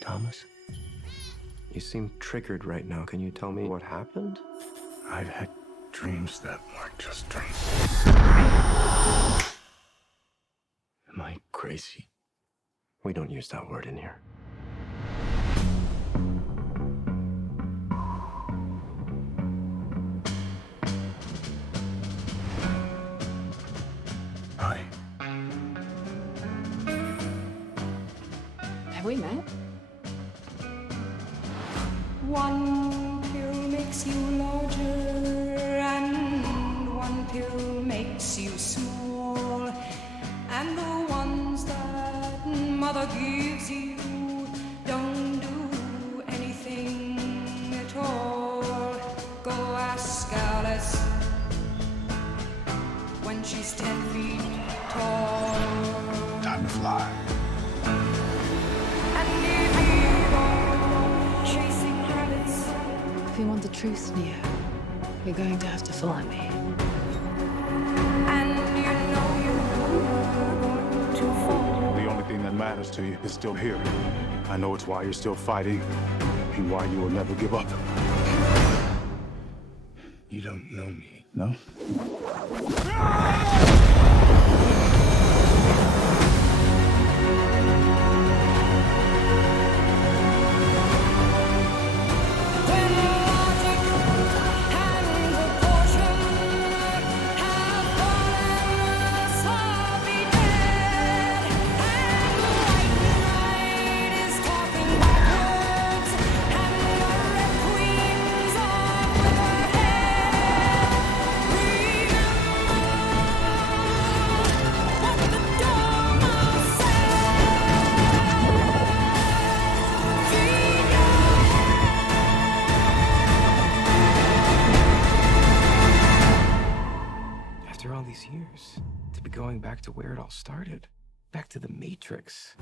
Thomas? You seem triggered right now. Can you tell me what happened? I've had dreams that weren't just dreams. Am I crazy? We don't use that word in here. Hi. Have we met? One pill makes you larger and one pill makes you small. And the ones that mother gives you don't do anything at all. Go ask Alice when she's 10 feet tall. Time to fly. And if you go chasing rabbits, If you want the truth, Neo, you're going to have to follow me. and you know you're going to fall. The only thing that matters to you is still here. I know it's why you're still fighting and why you will never give up. You don't know me. No? When logic and proportion have fallen, I'll be dead. And the white knight is talking backwards, and the red queens are with her head. Remember what the Dharma said. Feed your After all these years, to be going back to where it all started, back to the Matrix.